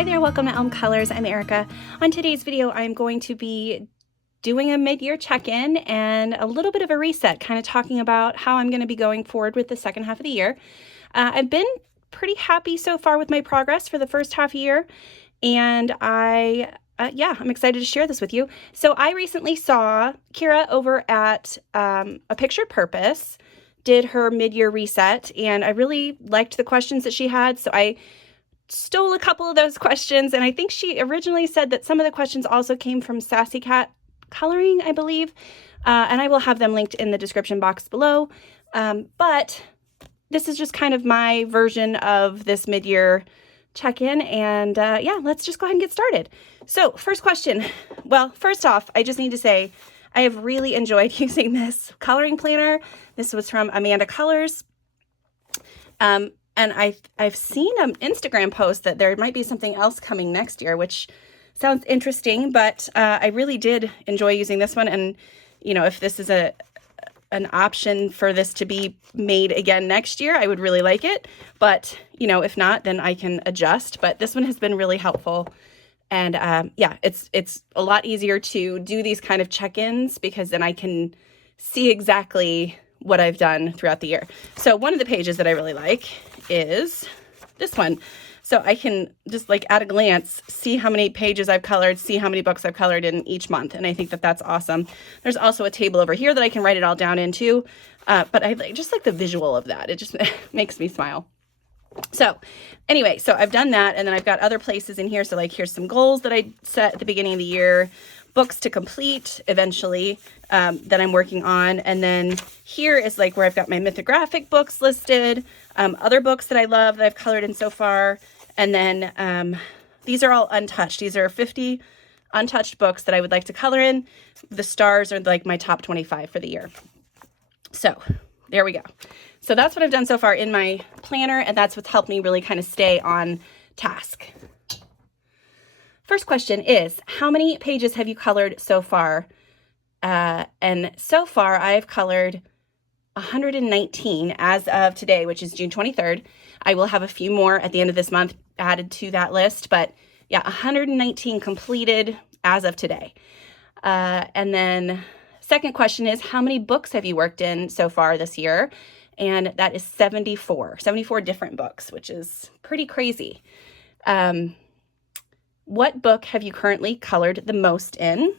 Hi there, welcome to Elm Colors. I'm Erica. On today's video, I'm going to be doing a mid-year check-in and a little bit of a reset, kind of talking about how I'm going to be going forward with the second half of the year. I've been pretty happy so far with my progress for the first half year, and I'm excited to share this with you. So I recently saw Kyra over at A Pictured Purpose, did her mid-year reset, and I really liked the questions that she had, so I stole a couple of those questions, and I think she originally said that some of the questions also came from Sassy Cat Coloring, I believe, and I will have them linked in the description box below, but this is just kind of my version of this mid-year check-in, and let's just go ahead and get started. So first question. Well, first off, I just need to say I have really enjoyed using this coloring planner. This was from Amanda Colors. And I've seen an Instagram post that there might be something else coming next year, which sounds interesting, but I really did enjoy using this one. And, you know, if this is an option for this to be made again next year, I would really like it. But, you know, if not, then I can adjust. But this one has been really helpful. And it's a lot easier to do these kind of check-ins because then I can see exactly what I've done throughout the year. So one of the pages that I really like is this one. So I can just like at a glance see how many pages I've colored, see how many books I've colored in each month. And I think that that's awesome. There's also a table over here that I can write it all down into. But I just like the visual of that. It just makes me smile. So anyway, so I've done that, and then I've got other places in here. So like here's some goals that I set at the beginning of the year, books to complete eventually that I'm working on. And then here is like where I've got my mythographic books listed, other books that I love that I've colored in so far. And then these are all untouched. These are 50 untouched books that I would like to color in. The stars are like my top 25 for the year. So there we go. So that's what I've done so far in my planner, and that's what's helped me really kind of stay on task. First question is, how many pages have you colored so far? And so far I've colored 119 as of today, which is June 23rd. I will have a few more at the end of this month added to that list, but yeah, 119 completed as of today. And then second question is, how many books have you worked in so far this year? And that is 74 different books, which is pretty crazy. What book have you currently colored the most in?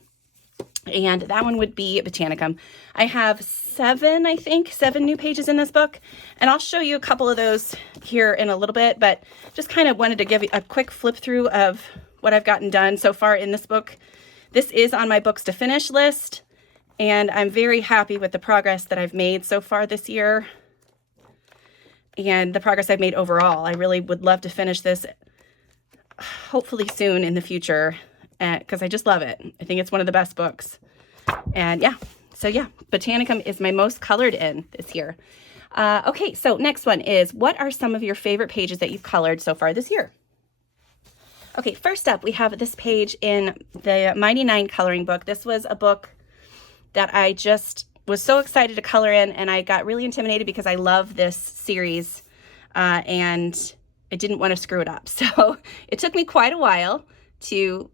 And that one would be Botanicum. I have seven new pages in this book, and I'll show you a couple of those here in a little bit, but just kind of wanted to give you a quick flip through of what I've gotten done so far in this book. This is on my books to finish list, and I'm very happy with the progress that I've made so far this year and the progress I've made overall. I really would love to finish this hopefully soon in the future, because I just love it. I think it's one of the best books. And Botanicum is my most colored in this year. Okay, so next one is, what are some of your favorite pages that you've colored so far this year? Okay, first up, we have this page in the Mighty Nine coloring book. This was a book that I just was so excited to color in, and I got really intimidated because I love this series, and I didn't want to screw it up. So it took me quite a while to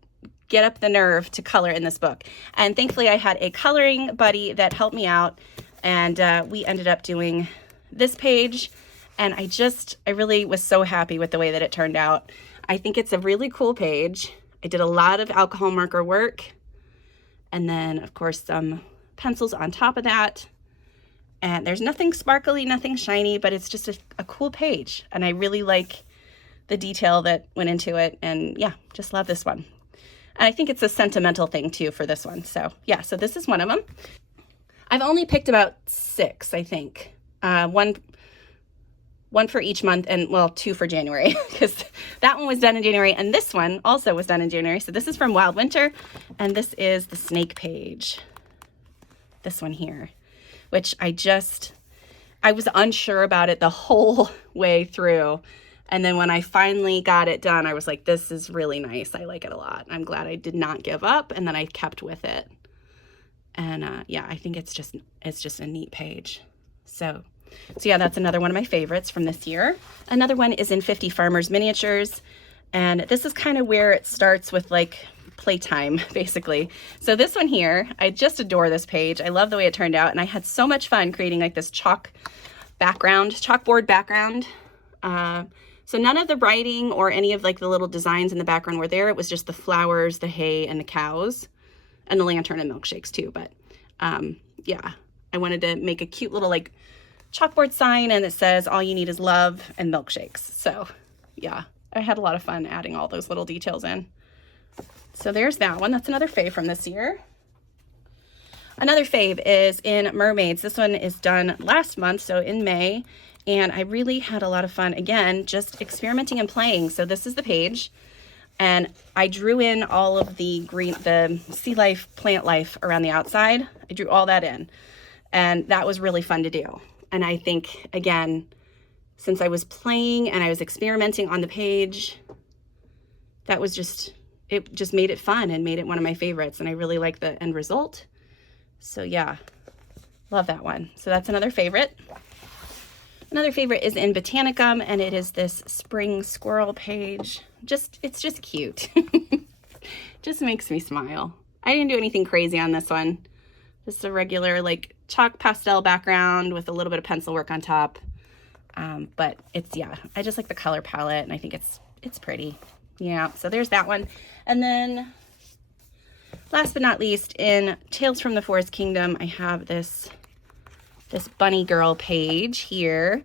get up the nerve to color in this book. And thankfully I had a coloring buddy that helped me out, and we ended up doing this page, and I really was so happy with the way that it turned out. I think it's a really cool page. I did a lot of alcohol marker work, and then of course some pencils on top of that. And there's nothing sparkly, nothing shiny, but it's just a cool page. And I really like the detail that went into it. And yeah, just love this one. And I think it's a sentimental thing too for this one. So yeah, so this is one of them. I've only picked about 6, I think. One for each month, and well, 2 for January, because that one was done in January, and this one also was done in January. So this is from Wild Winter, and this is the snake page. This one here, which I was unsure about it the whole way through. And then when I finally got it done, I was like, this is really nice. I like it a lot. I'm glad I did not give up, and then I kept with it. And I think it's just a neat page. So yeah, that's another one of my favorites from this year. Another one is in 50 Farmers Miniatures. And this is kind of where it starts with like playtime, basically. So this one here, I just adore this page. I love the way it turned out. And I had so much fun creating like this chalkboard background. So none of the writing or any of like the little designs in the background were there. It was just the flowers, the hay, and the cows, and the lantern and milkshakes too. But yeah, I wanted to make a cute little like chalkboard sign, and it says all you need is love and milkshakes. So yeah, I had a lot of fun adding all those little details in. So there's that one. That's another fave from this year. Another fave is in Mermaids. This one is done last month, so in May, and I really had a lot of fun, again, just experimenting and playing. So this is the page, and I drew in all of the sea life, plant life around the outside. I drew all that in, and that was really fun to do. And I think, again, since I was playing and I was experimenting on the page, that was it just made it fun and made it one of my favorites, and I really like the end result. So yeah, love that one. So that's another favorite. Another favorite is in Botanicum, and it is this spring squirrel page. It's just cute. Just makes me smile. I didn't do anything crazy on this one. Just a regular like chalk pastel background with a little bit of pencil work on top. But yeah, I just like the color palette, and I think it's pretty. Yeah, so there's that one. And then last but not least, in Tales from the Forest Kingdom, I have this bunny girl page here.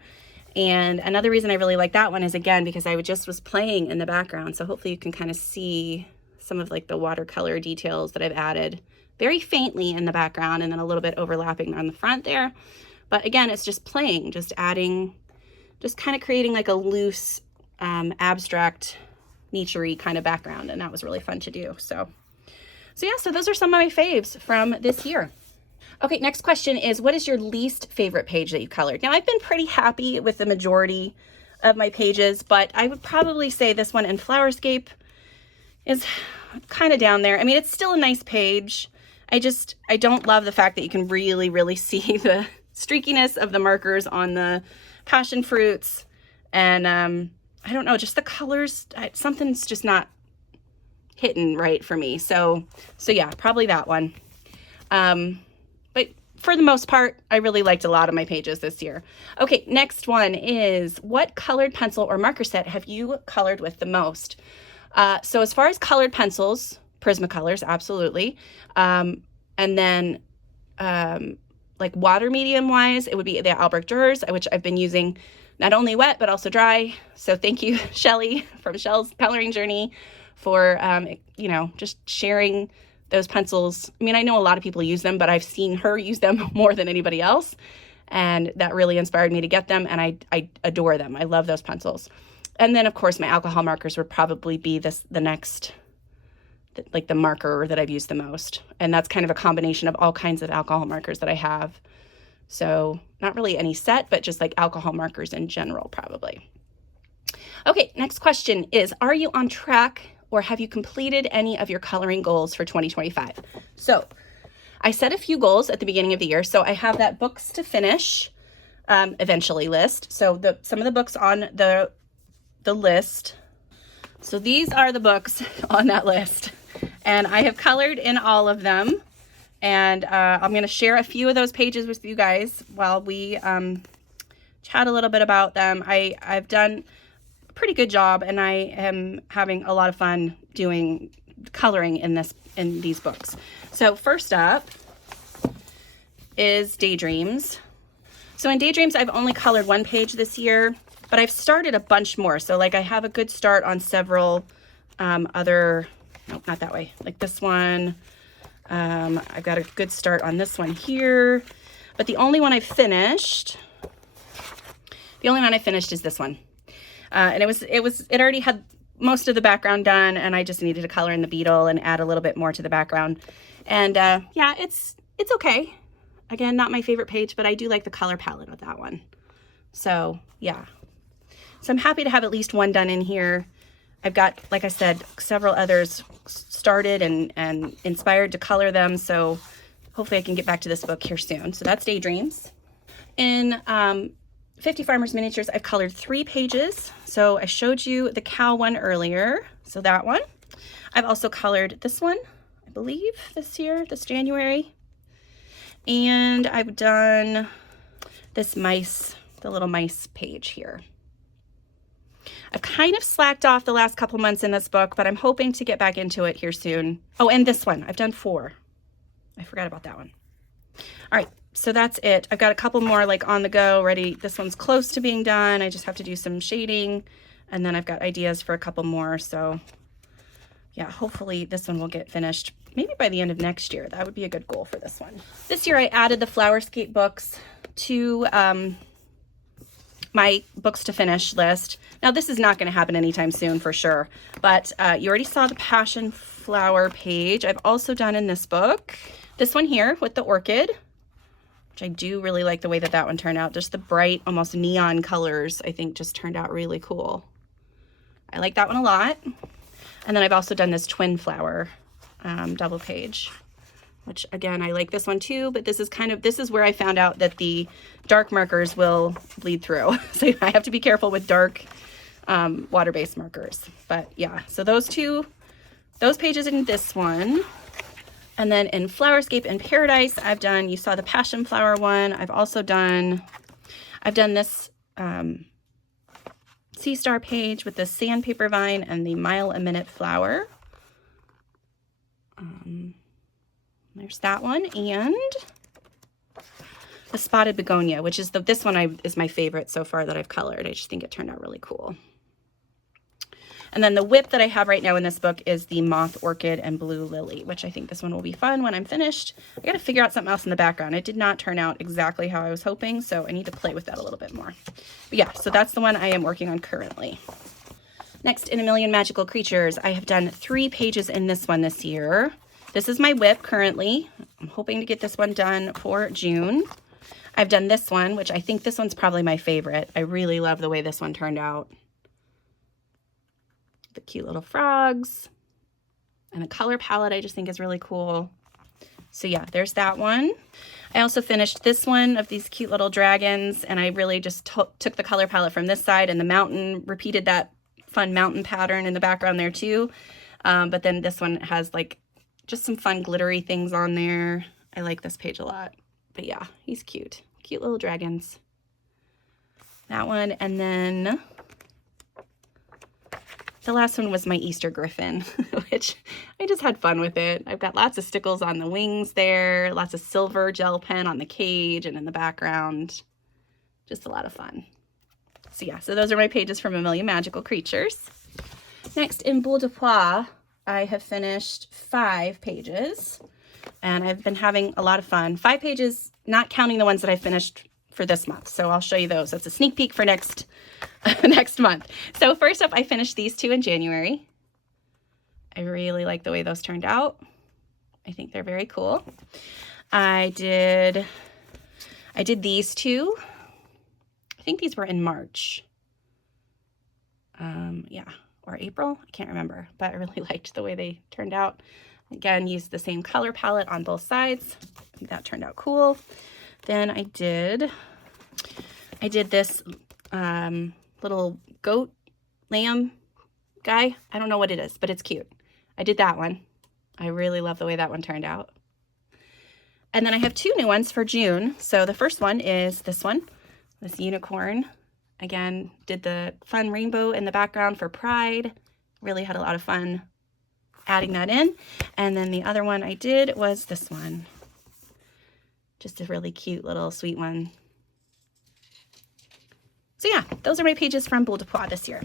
And another reason I really like that one is, again, because I just was playing in the background. So hopefully you can kind of see some of like the watercolor details that I've added very faintly in the background, and then a little bit overlapping on the front there. But again, it's just playing, just adding, just kind of creating like a loose, abstract, nature-y kind of background. And that was really fun to do. So yeah, so those are some of my faves from this year. Okay, next question is, what is your least favorite page that you colored? Now, I've been pretty happy with the majority of my pages, but I would probably say this one in Flowerscape is kind of down there. I mean, it's still a nice page. I don't love the fact that you can really, really see the streakiness of the markers on the passion fruits. And I don't know, just the colors, something's just not hitting right for me. So yeah, probably that one. But for the most part, I really liked a lot of my pages this year. Okay, next one is, what colored pencil or marker set have you colored with the most? So as far as colored pencils, Prismacolors, absolutely. And then like water medium wise, it would be the Albrecht Dürers, which I've been using not only wet, but also dry. So thank you, Shelly from Shell's Coloring Journey, for, just sharing those pencils. I mean, I know a lot of people use them, but I've seen her use them more than anybody else. And that really inspired me to get them. And I adore them. I love those pencils. And then, of course, my alcohol markers would probably be the next, like the marker that I've used the most. And that's kind of a combination of all kinds of alcohol markers that I have. So not really any set, but just like alcohol markers in general, probably. Okay, next question is, are you on track or have you completed any of your coloring goals for 2025? So I set a few goals at the beginning of the year. So I have that books to finish eventually list. So some of the books on the list. So these are the books on that list. And I have colored in all of them. And I'm going to share a few of those pages with you guys while we chat a little bit about them. I've done a pretty good job, and I am having a lot of fun doing coloring in these books. So first up is Daydreams. So in Daydreams, I've only colored one page this year, but I've started a bunch more. So like I have a good start on several other, nope, not that way, like this one. I've got a good start on this one here, but the only one I finished is this one. And it already had most of the background done, and I just needed to color in the beetle and add a little bit more to the background. And yeah, it's okay. Again, not my favorite page, but I do like the color palette of that one. So yeah, so I'm happy to have at least one done in here. I've got, like I said, several others started and inspired to color them. So hopefully I can get back to this book here soon. So that's Daydreams. In 50 Farmers Miniatures, I've colored 3 pages. So I showed you the cow one earlier, so that one. I've also colored this one, I believe, this January. And I've done this mice, the little mice page here. I've kind of slacked off the last couple months in this book, but I'm hoping to get back into it here soon. Oh, and this one, I've done 4. I forgot about that one. All right, so that's it. I've got a couple more like on the go ready. This one's close to being done. I just have to do some shading, and then I've got ideas for a couple more. So yeah, hopefully this one will get finished maybe by the end of next year. That would be a good goal for this one. This year I added the Flowerscape books to my books to finish list. Now this is not going to happen anytime soon for sure, but you already saw the passion flower page. I've also done in this book, this one here with the orchid, which I do really like the way that one turned out. Just the bright, almost neon colors, I think just turned out really cool. I like that one a lot. And then I've also done this twin flower double page, which again, I like this one too, but this is where I found out that the dark markers will bleed through. So I have to be careful with dark water-based markers. But yeah, so those pages in this one. And then in Flowerscape and Paradise, I've done, you saw the passion flower one. I've done this sea star page with the sandpaper vine and the mile-a-minute flower. There's that one, and the spotted begonia, which is this one is my favorite so far that I've colored. I just think it turned out really cool. And then the whip that I have right now in this book is the moth orchid and blue lily, which I think this one will be fun when I'm finished. I got to figure out something else in the background. It did not turn out exactly how I was hoping, so I need to play with that a little bit more. But yeah, so that's the one I am working on currently. Next, in A Million Magical Creatures, I have done 3 pages in this one this year. This is my whip currently. I'm hoping to get this one done for June. I've done this one, which I think this one's probably my favorite. I really love the way this one turned out. The cute little frogs and the color palette I just think is really cool. So yeah, there's that one. I also finished this one of these cute little dragons, and I really just took the color palette from this side and the mountain, repeated that fun mountain pattern in the background there too. But then this one has like just some fun glittery things on there. I like this page a lot. But yeah, he's cute. Cute little dragons. That one, and then the last one was my Easter Griffin, which I just had fun with it. I've got lots of stickles on the wings there, lots of silver gel pen on the cage and in the background. Just a lot of fun. So yeah, so those are my pages from A Million Magical Creatures. Next, in Boule de Pois, I have finished 5 pages, and I've been having a lot of fun. 5 pages, not counting the ones that I finished for this month. So I'll show you those. That's a sneak peek for next month. So first up, I finished these 2 in January. I really like the way those turned out. I think they're very cool. I did these 2. I think these were in March. Yeah, or April. I can't remember, but I really liked the way they turned out. Again, used the same color palette on both sides. I think that turned out cool. Then I did this little goat lamb guy. I don't know what it is, but it's cute. I did that one. I really love the way that one turned out. And then I have 2 new ones for June. So the first one is this one, this unicorn. Again, did the fun rainbow in the background for Pride. Really had a lot of fun adding that in. And then the other one I did was this one. Just a really cute little sweet one. So yeah, those are my pages from Boule de Pois this year.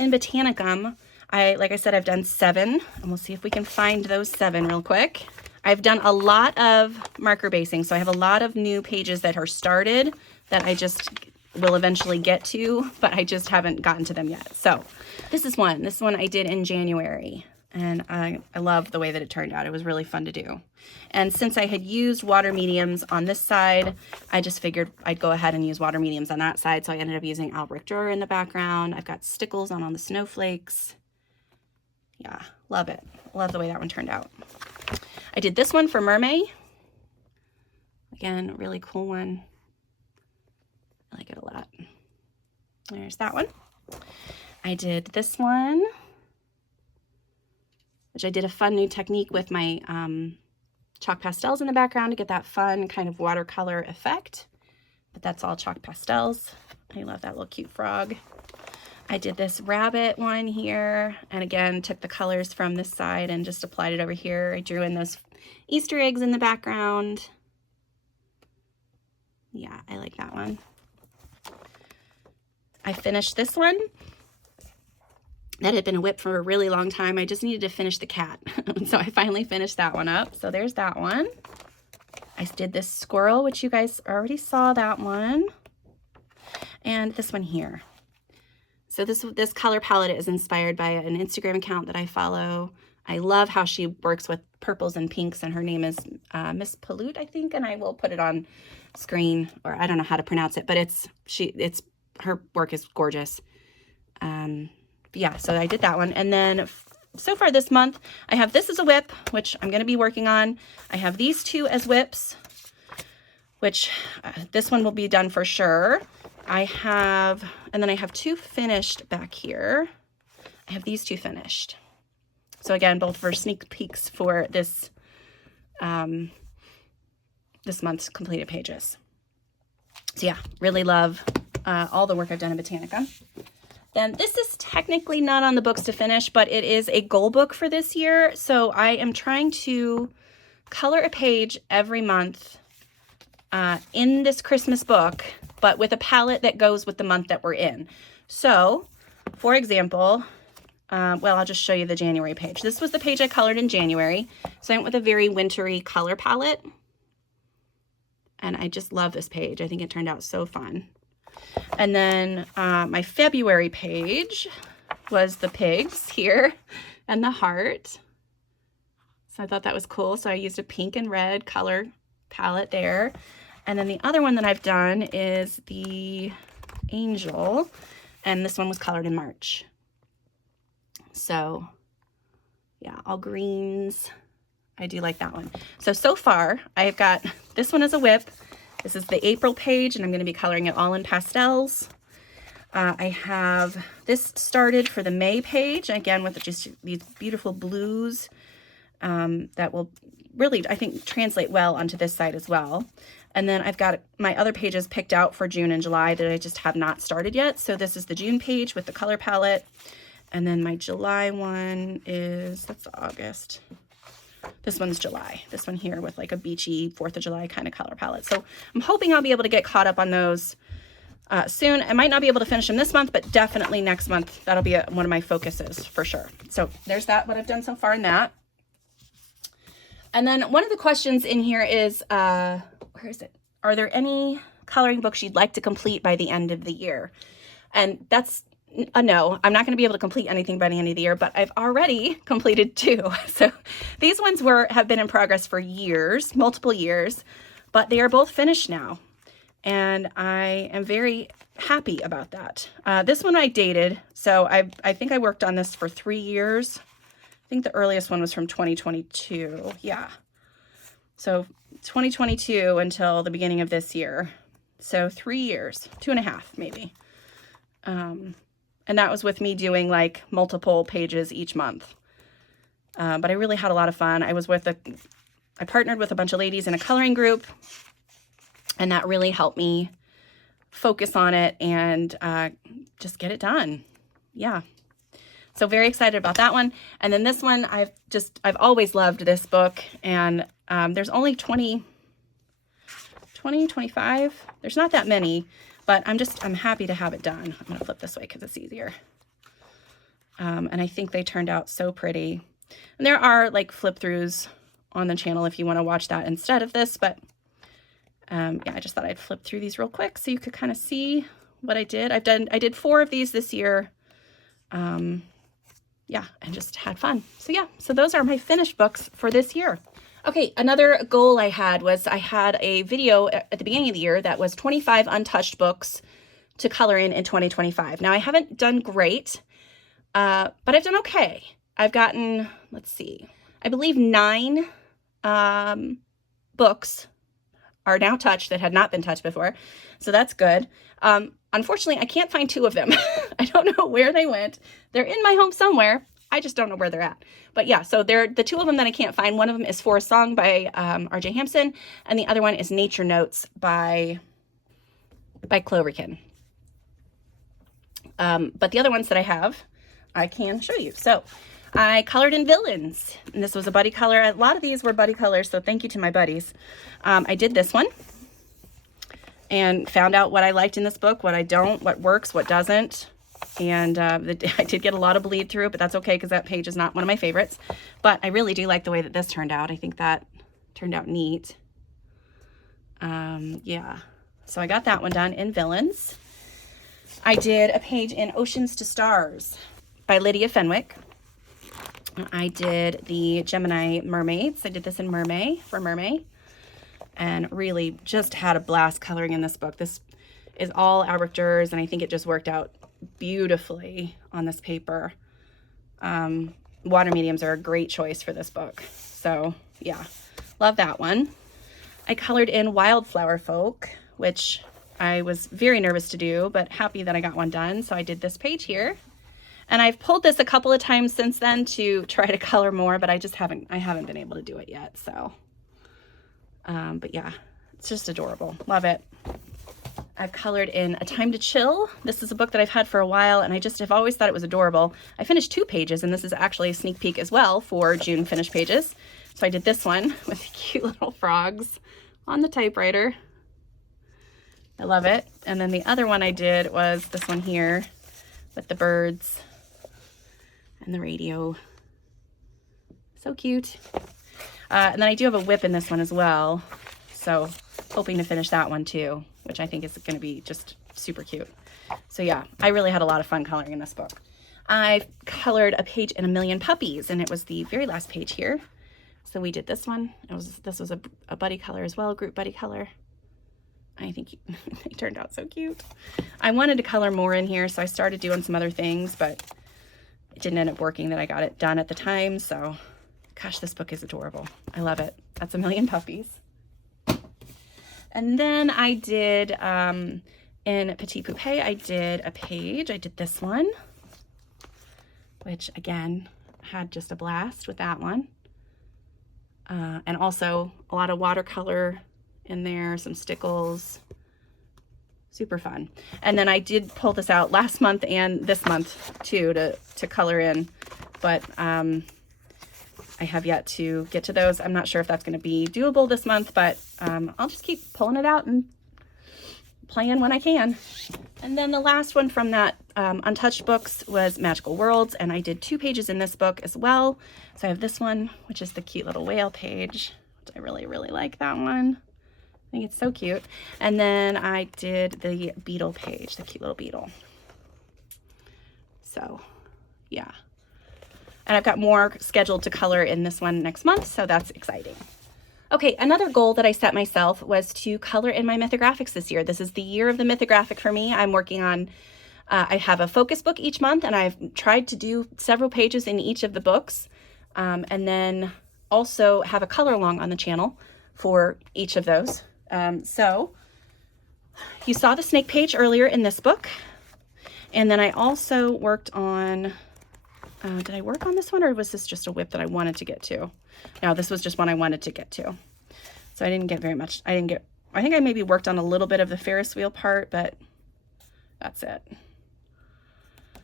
In Botanicum, like I said, I've done 7, and we'll see if we can find those 7 real quick. I've done a lot of marker basing, so I have a lot of new pages that are started that I just will eventually get to, but I just haven't gotten to them yet. So this is one. This one I did in January, and I love the way that it turned out. It was really fun to do. And since I had used water mediums on this side, I just figured I'd go ahead and use water mediums on that side, so I ended up using Albrecht Dürer in the background. I've got stickles on the snowflakes. Yeah, love it. Love the way that one turned out. I did this one for Mermaid. Again, really cool one. I like it a lot. There's that one. I did this one, which I did a fun new technique with my chalk pastels in the background to get that fun kind of watercolor effect. But that's all chalk pastels. I love that little cute frog. I did this rabbit one here, and again, took the colors from this side and just applied it over here. I drew in those Easter eggs in the background. Yeah, I like that one. I finished this one. That had been a whip for a really long time. I just needed to finish the cat. So I finally finished that one up. So there's that one. I did this squirrel, which you guys already saw that one. And this one here. So this color palette is inspired by an Instagram account that I follow. I love how she works with purples and pinks, and her name is Miss Pollute, I think, and I will put it on screen, or I don't know how to pronounce it, but her work is gorgeous. Yeah, so I did that one. And then so far this month, I have this as a whip, which I'm going to be working on. I have these two as whips, which this one will be done for sure. And then I have two finished back here. I have these two finished. So again, both for sneak peeks for this, this month's completed pages. So yeah, really love all the work I've done in Botanica. Then this is technically not on the books to finish, but it is a goal book for this year. So I am trying to color a page every month in this Christmas book, but with a palette that goes with the month that we're in. So, for example, well, I'll just show you the January page. This was the page I colored in January. So I went with a very wintry color palette. And I just love this page. I think it turned out so fun. And then my February page was the pigs here and the heart. So I thought that was cool. So I used a pink and red color palette there. And then the other one that I've done is the angel. And this one was colored in March. So yeah, all greens. I do like that one. So far I've got this one as a whip. This is the April page, and I'm going to be coloring it all in pastels. I have this started for the May page, again with just these beautiful blues that will really, I think, translate well onto this side as well. And then I've got my other pages picked out for June and July that I just have not started yet. So this is the June page with the color palette. And then my July one that's August. This one's July. This one here with like a beachy 4th of July kind of color palette. So I'm hoping I'll be able to get caught up on those soon. I might not be able to finish them this month, but definitely next month. That'll be one of my focuses for sure. So there's that, what I've done so far in that. And then one of the questions in here is, where is it? Are there any coloring books you'd like to complete by the end of the year? And that's a no. I'm not going to be able to complete anything by the end of the year, but I've already completed 2. So these ones have been in progress for years, multiple years, but they are both finished now. And I am very happy about that. This one I dated. So I think I worked on this for 3 years. I think the earliest one was from 2022. Yeah. So 2022 until the beginning of this year. So 3 years, 2.5 maybe. And that was with me doing like multiple pages each month. But I really had a lot of fun. I partnered with a bunch of ladies in a coloring group, and that really helped me focus on it and just get it done. Yeah. So very excited about that one. And then this one, I've always loved this book, and there's only 25. There's not that many, but I'm happy to have it done. I'm gonna flip this way because it's easier. And I think they turned out so pretty. And there are like flip throughs on the channel if you want to watch that instead of this, but yeah, I just thought I'd flip through these real quick so you could kind of see what I did. I did 4 of these this year. Yeah, and just had fun. So yeah, so those are my finished books for this year. Okay, another goal I had was I had a video at the beginning of the year that was 25 untouched books to color in 2025. Now I haven't done great, but I've done okay. I've gotten, let's see, I believe 9 books are now touched that had not been touched before. So that's good. Unfortunately, I can't find 2 of them. I don't know where they went. They're in my home somewhere. I just don't know where they're at. But yeah, so they're the 2 of them that I can't find. One of them is For a Song by R.J. Hampson, and the other one is Nature Notes by Cloverkin. But the other ones that I have, I can show you. So I colored in Villains, and this was a buddy color. A lot of these were buddy colors, so thank you to my buddies. I did this one and found out what I liked in this book, what I don't, what works, what doesn't. And I did get a lot of bleed through, but that's okay because that page is not one of my favorites. But I really do like the way that this turned out. I think that turned out neat. Yeah, so I got that one done in Villains. I did a page in Oceans to Stars by Lydia Fenwick. I did the Gemini Mermaids. I did this in Mermaid for Mermaid, and really just had a blast coloring in this book. This is all Albrecht Dürer, and I think it just worked out beautifully on this paper. Water mediums are a great choice for this book. So yeah, love that one. I colored in Wildflower Folk, which I was very nervous to do, but happy that I got one done. So I did this page here. And I've pulled this a couple of times since then to try to color more, but I haven't been able to do it yet. So, but yeah, it's just adorable. Love it. I've colored in A Time to Chill. This is a book that I've had for a while, and I've always thought it was adorable. I finished 2 pages, and this is actually a sneak peek as well for June finished pages. So I did this one with the cute little frogs on the typewriter. I love it. And then the other one I did was this one here with the birds and the radio. So cute. And then I do have a whip in this one as well. So hoping to finish that one too, which I think is going to be just super cute. So yeah, I really had a lot of fun coloring in this book. I colored a page in A Million Puppies, and it was the very last page here. So we did this one. This was a buddy color as well, group buddy color. I think they turned out so cute. I wanted to color more in here, so I started doing some other things, but it didn't end up working that I got it done at the time. So gosh, this book is adorable. I love it. That's A Million Puppies. And then I did, in Petit Poupée, I did a page. I did this one, which again, had just a blast with that one. And also a lot of watercolor in there, some stickles, super fun. And then I did pull this out last month and this month too to color in, but I have yet to get to those. I'm not sure if that's going to be doable this month, but I'll just keep pulling it out and playing when I can. And then the last one from that Untouched books was Magical Worlds, and I did 2 pages in this book as well. So I have this one, which is the cute little whale page, which I really, really like that one. I think it's so cute. And then I did the beetle page, the cute little beetle. So yeah. And I've got more scheduled to color in this one next month, so that's exciting. Okay, another goal that I set myself was to color in my mythographics this year. This is the year of the mythographic for me. I'm working on, I have a focus book each month, and I've tried to do several pages in each of the books, and then also have a color along on the channel for each of those. So you saw the snake page earlier in this book, and then I also worked on, did I work on this one, or was this just a whip that I wanted to get to? No, this was just one I wanted to get to. So I didn't get very much. I think I maybe worked on a little bit of the Ferris wheel part, but that's it.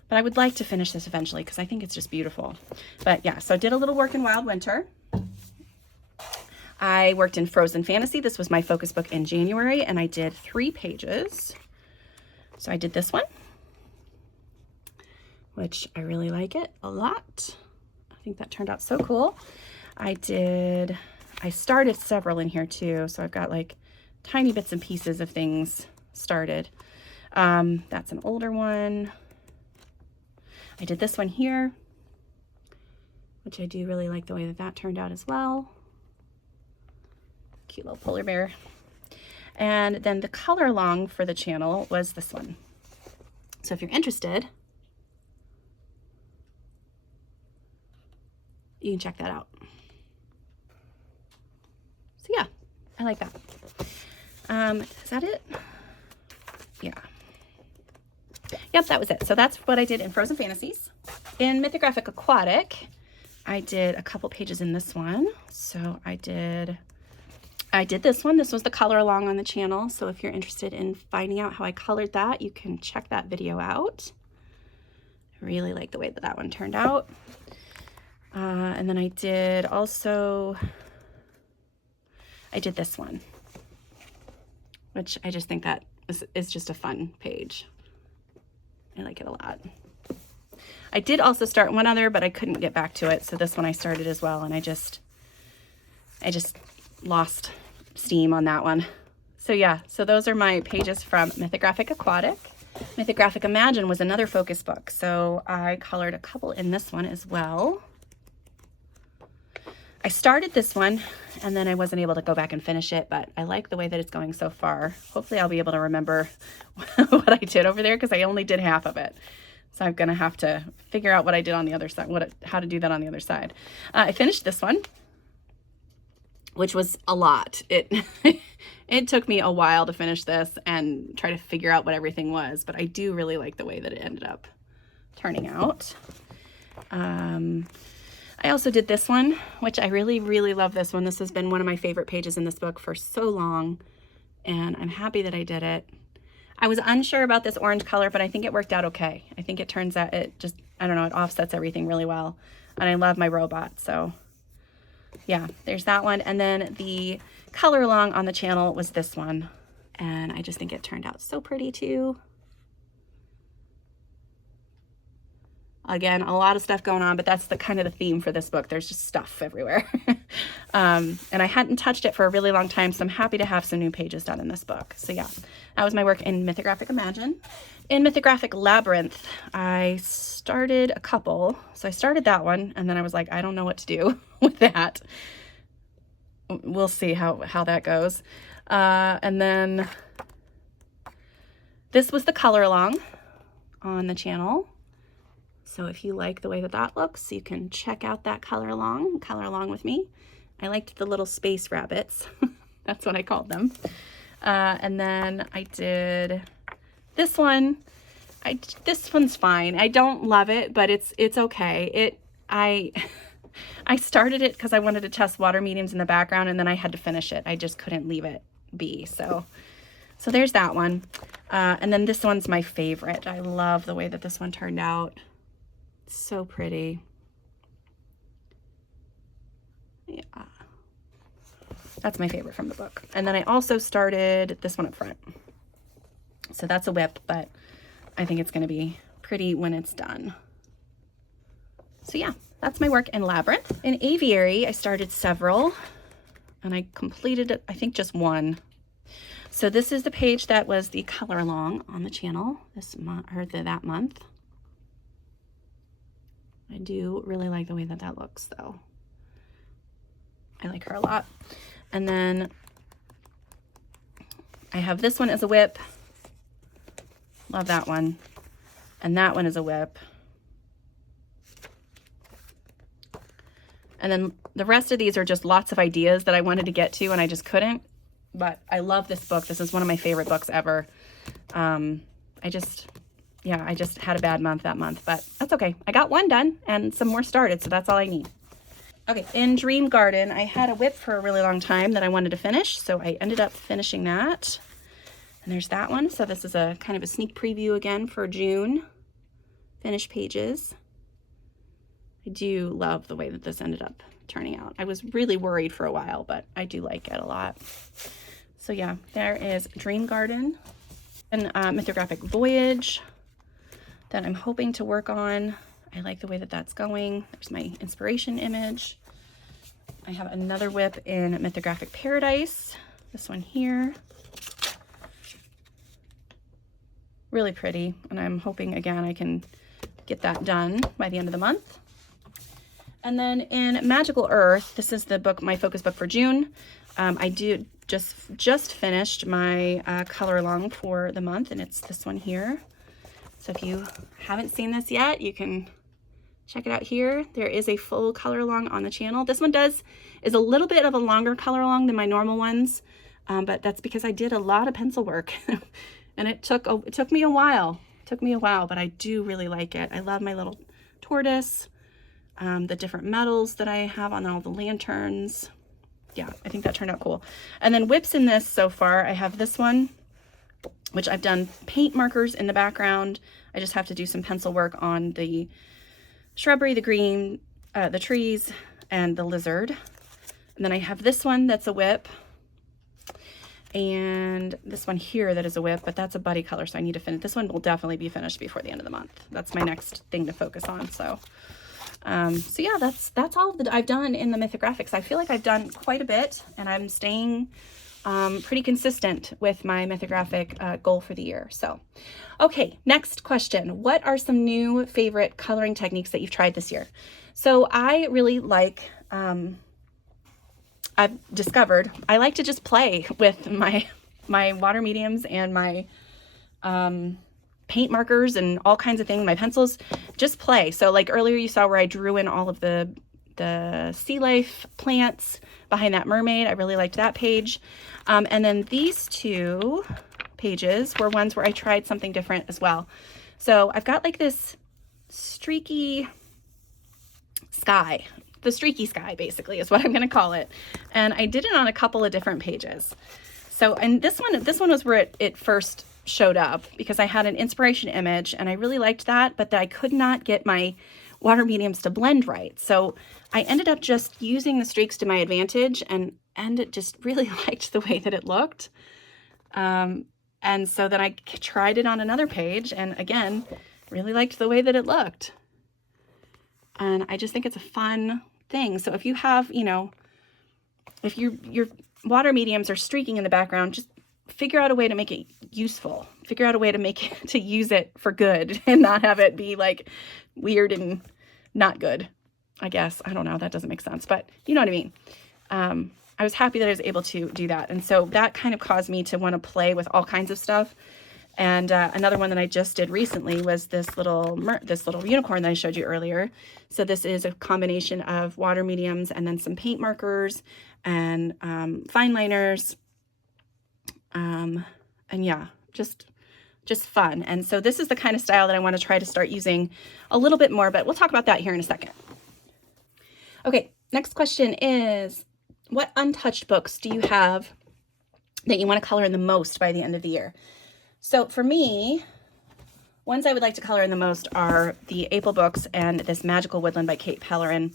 But I would like to finish this eventually because I think it's just beautiful. But yeah, so I did a little work in Wild Winter. I worked in Frozen Fantasy. This was my focus book in January, and I did 3 pages. So I did this one, which I really like it a lot. I think that turned out so cool. I started several in here too, so I've got like tiny bits and pieces of things started. That's an older one. I did this one here, which I do really like the way that turned out as well. Cute little polar bear. And then the color along for the channel was this one. So if you're interested, you can check that out. So yeah, I like that. Is that it? Yeah. Yep, that was it. So that's what I did in Frozen Fantasies. In Mythographic Aquatic, I did a couple pages in this one. So I did this one. This was the color along on the channel. So if you're interested in finding out how I colored that, you can check that video out. I really like the way that one turned out. And then I did this one, which I just think that is just a fun page. I like it a lot. I did also start one other, but I couldn't get back to it. So this one I started as well, and I just lost steam on that one. So yeah, so those are my pages from Mythographic Aquatic. Mythographic Imagine was another focus book, so I colored a couple in this one as well. I started this one and then I wasn't able to go back and finish it, but I like the way that it's going so far. Hopefully I'll be able to remember what I did over there, because I only did half of it. So I'm gonna have to figure out what I did on the other side, how to do that on the other side. I finished this one, which was a lot. It took me a while to finish this and try to figure out what everything was, but I do really like the way that it ended up turning out. I also did this one, which I really, really love this one. This has been one of my favorite pages in this book for so long, and I'm happy that I did it. I was unsure about this orange color, but I think it worked out okay. I think it turns out I don't know, it offsets everything really well. And I love my robot, so yeah, there's that one. And then the color along on the channel was this one, and I just think it turned out so pretty too. Again, a lot of stuff going on, but that's the kind of the theme for this book. There's just stuff everywhere. And I hadn't touched it for a really long time, so I'm happy to have some new pages done in this book. So yeah, that was my work in Mythographic Imagine. In Mythographic Labyrinth, I started a couple. So I started that one, and then I was like, I don't know what to do with that. We'll see how that goes. And then this was the color along on the channel. So if you like the way that looks, you can check out that color along with me. I liked the little space rabbits. That's what I called them. And then I did this one. This one's fine. I don't love it, but it's okay. I started it because I wanted to test water mediums in the background, and then I had to finish it. I just couldn't leave it be. So there's that one. And then this one's my favorite. I love the way that this one turned out. So pretty. Yeah, that's my favorite from the book. And then I also started this one up front. So that's a whip, but I think it's going to be pretty when it's done. So yeah, that's my work in Labyrinth. In Aviary, I started several, and I completed, I think, just one. So this is the page that was the color along on the channel this month, or that month. I do really like the way that looks, though. I like her a lot. And then I have this one as a whip. Love that one. And that one is a whip. And then the rest of these are just lots of ideas that I wanted to get to, and I just couldn't. But I love this book. This is one of my favorite books ever. I just had a bad month that month, but that's okay. I got one done and some more started, so that's all I need. Okay, in Dream Garden, I had a whip for a really long time that I wanted to finish, so I ended up finishing that. And there's that one. So this is a kind of a sneak preview again for June. Finished pages. I do love the way that this ended up turning out. I was really worried for a while, but I do like it a lot. So yeah, there is Dream Garden and Mythographic Voyage that I'm hoping to work on. I like the way that that's going. There's my inspiration image. I have another whip in Mythographic Paradise. This one here. Really pretty, and I'm hoping again I can get that done by the end of the month. And then in Magical Earth, this is the book, my focus book for June. I do just finished my color along for the month, and it's this one here. So if you haven't seen this yet, you can check it out here. There is a full color along on the channel. This one is a little bit of a longer color along than my normal ones. but that's because I did a lot of pencil work and it took me a while. It took me a while, but I do really like it. I love my little tortoise, the different metals that I have on all the lanterns. Yeah, I think that turned out cool. And then whips in this so far, I have this one, which I've done paint markers in the background. I just have to do some pencil work on the shrubbery, the green, the trees, and the lizard. And then I have this one that's a whip, and this one here that is a whip, but that's a buddy color, so I need to finish. This one will definitely be finished before the end of the month. That's my next thing to focus on. So yeah, that's all that I've done in the mythographics. I feel like I've done quite a bit, and I'm staying pretty consistent with my mythographic goal for the year. So, okay, next question. What are some new favorite coloring techniques that you've tried this year? So I really like, I've discovered, I like to just play with my water mediums and my paint markers and all kinds of things, my pencils, just play. So like earlier you saw where I drew in all of the sea life plants behind that mermaid. I really liked that page. And then these two pages were ones where I tried something different as well. So I've got like this streaky sky. The streaky sky basically is what I'm going to call it. And I did it on a couple of different pages. So, and this one was where it first showed up because I had an inspiration image and I really liked that, but I could not get my water mediums to blend right. So I ended up just using the streaks to my advantage and it just really liked the way that it looked. And so then I tried it on another page and again, really liked the way that it looked. And I just think it's a fun thing. So if you have, you know, if your water mediums are streaking in the background, just figure out a way to make it useful. Figure out a way to make it, to use it for good and not have it be like weird and not good, I guess. I don't know. That doesn't make sense, but you know what I mean? I was happy that I was able to do that. And so that kind of caused me to want to play with all kinds of stuff. And another one that I just did recently was this little unicorn that I showed you earlier. So this is a combination of water mediums and then some paint markers and fine liners. And yeah, just fun. And so this is the kind of style that I want to try to start using a little bit more, but we'll talk about that here in a second. Okay, next question is, what untouched books do you have that you want to color in the most by the end of the year? So for me, ones I would like to color in the most are the April books and this Magical Woodland by Kate Pellerin.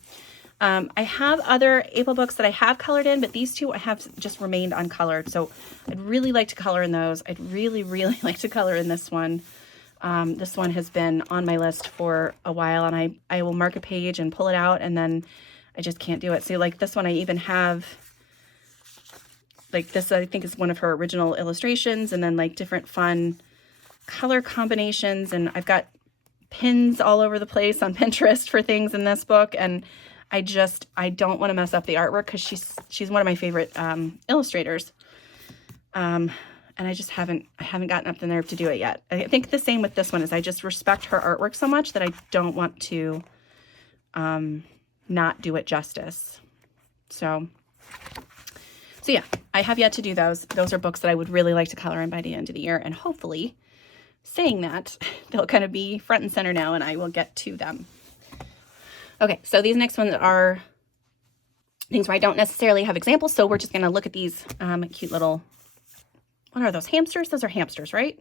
I have other April books that I have colored in, but these two have just remained uncolored. So I'd really like to color in those. I'd really, really like to color in this one. This one has been on my list for a while, and I will mark a page and pull it out, and then I just can't do it. So like this one, I even have like this, I think is one of her original illustrations, and then like different fun color combinations. And I've got pins all over the place on Pinterest for things in this book. And I don't want to mess up the artwork because she's one of my favorite illustrators. And I just haven't gotten up the nerve to do it yet. I think the same with this one is I just respect her artwork so much that I don't want to not do it justice. So yeah, I have yet to do those. Those are books that I would really like to color in by the end of the year. And hopefully, saying that, they'll kind of be front and center now and I will get to them. Okay, so these next ones are things where I don't necessarily have examples. So we're just going to look at these cute little, what are those, hamsters? Those are hamsters, right?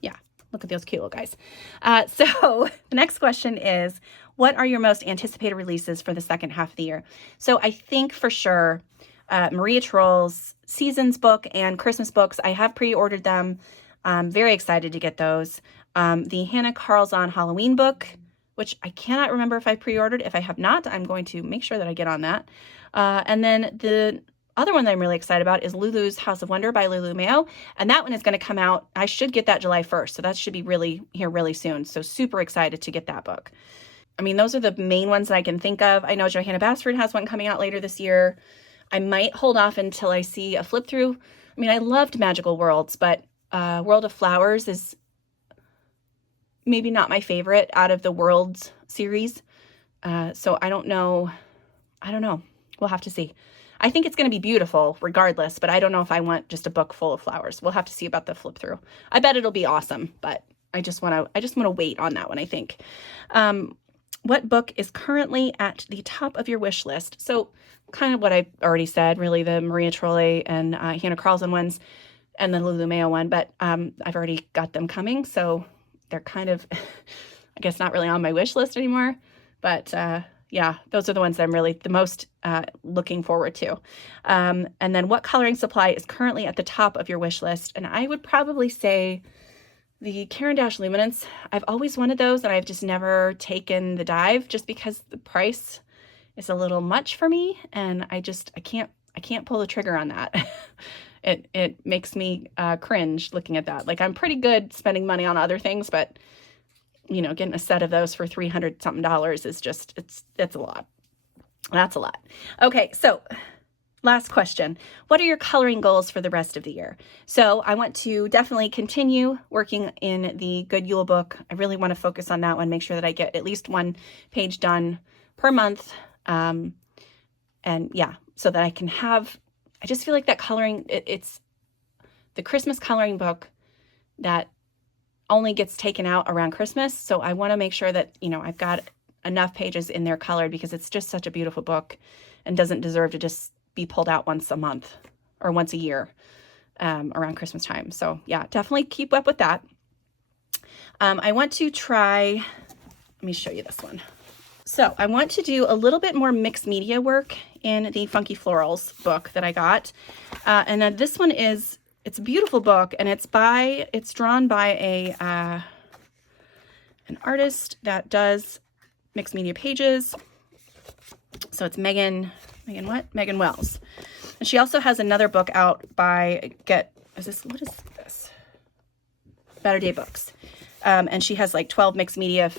Yeah, look at those cute little guys. So the next question is, what are your most anticipated releases for the second half of the year? So I think for sure, Maria Troll's Seasons book and Christmas books, I have pre-ordered them. I'm very excited to get those. The Hannah Carlzon Halloween book, which I cannot remember if I pre-ordered. If I have not, I'm going to make sure that I get on that. And then the other one that I'm really excited about is Lulu's House of Wonder by Lulu Mayo. And that one is going to come out, I should get that July 1st. So that should be really soon. So super excited to get that book. I mean, those are the main ones that I can think of. I know Johanna Basford has one coming out later this year. I might hold off until I see a flip through. I mean, I loved Magical Worlds, but World of Flowers is maybe not my favorite out of the Worlds series. So I don't know. We'll have to see. I think it's going to be beautiful regardless, but I don't know if I want just a book full of flowers. We'll have to see about the flip through. I bet it'll be awesome, but I just want to wait on that one, I think. What book is currently at the top of your wish list? So kind of what I already said, really, the Maria Trolle and Hannah Carlson ones and the Lulu Mayo one, but I've already got them coming, so they're kind of, I guess, not really on my wish list anymore, but yeah, those are the ones that I'm really the most looking forward to. And then what coloring supply is currently at the top of your wish list? And I would probably say the Caran d'Ache Luminance. I've always wanted those, and I've just never taken the dive just because the price is a little much for me, and I can't pull the trigger on that. It makes me cringe looking at that. Like, I'm pretty good spending money on other things, but you know, getting a set of those for $300 something is just, it's a lot. That's a lot. Okay, so last question. What are your coloring goals for the rest of the year? So I want to definitely continue working in the Good Yule book. I really want to focus on that one, make sure that I get at least one page done per month. And yeah, so that I can have, I just feel like that coloring, it's the Christmas coloring book that only gets taken out around Christmas. So I want to make sure that, you know, I've got enough pages in there colored, because it's just such a beautiful book and doesn't deserve to just be pulled out once a month or once a year around Christmas time. So yeah, definitely keep up with that. I want to try, let me show you this one. So I want to do a little bit more mixed media work in the Funky Florals book that I got. And then this one is, it's a beautiful book, and it's drawn by an artist that does mixed media pages. So it's Megan Wells. And she also has another book out by, what is this? Better Day Books. And she has like 12 mixed media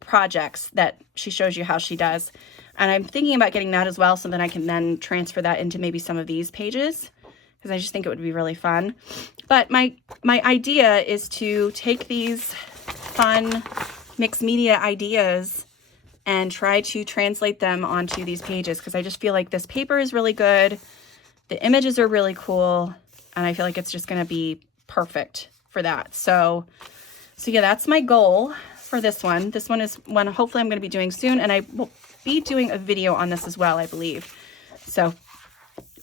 projects that she shows you how she does. And I'm thinking about getting that as well, so that I can then transfer that into maybe some of these pages, because I just think it would be really fun. But my idea is to take these fun mixed media ideas and try to translate them onto these pages, because I just feel like this paper is really good. The images are really cool, and I feel like it's just going to be perfect for that. So yeah, that's my goal for this one. This one is one hopefully I'm going to be doing soon, and I will be doing a video on this as well, I believe. So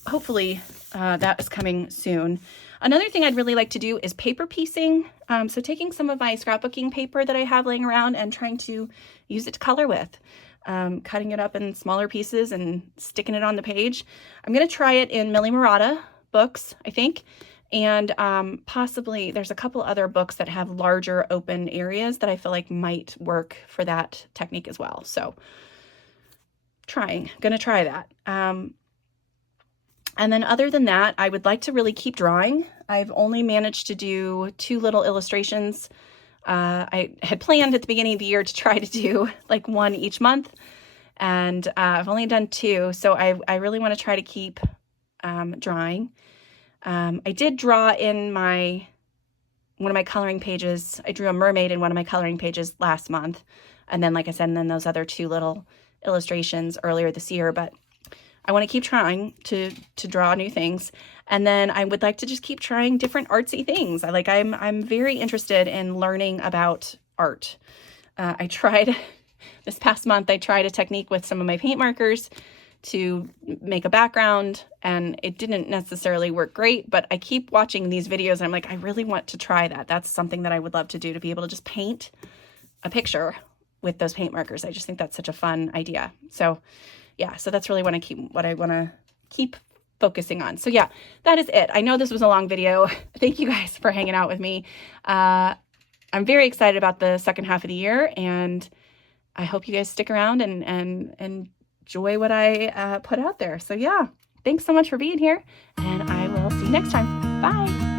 hopefully that is coming soon. Another thing I'd really like to do is paper piecing. So taking some of my scrapbooking paper that I have laying around and trying to use it to color with. Cutting it up in smaller pieces and sticking it on the page. I'm going to try it in Millie Murata books, I think. And possibly there's a couple other books that have larger open areas that I feel like might work for that technique as well. So gonna try that. And then other than that, I would like to really keep drawing. I've only managed to do 2 little illustrations. I had planned at the beginning of the year to try to do like 1 each month, and I've only done 2. So I really want to try to keep drawing. I did draw in one of my coloring pages. I drew a mermaid in one of my coloring pages last month. And then, like I said, and then those other 2 little illustrations earlier this year, but I want to keep trying to draw new things. And then I would like to just keep trying different artsy things. I'm very interested in learning about art. I tried this past month, I tried a technique with some of my paint markers to make a background, and it didn't necessarily work great, but I keep watching these videos and I'm like, I really want to try that. That's something that I would love to do, to be able to just paint a picture with those paint markers. I just think that's such a fun idea. So yeah, so that's really what I want to keep focusing on. So yeah, that is it. I know this was a long video. Thank you guys for hanging out with me. I'm very excited about the second half of the year, and I hope you guys stick around and enjoy what I put out there. So yeah, thanks so much for being here, and I will see you next time. Bye.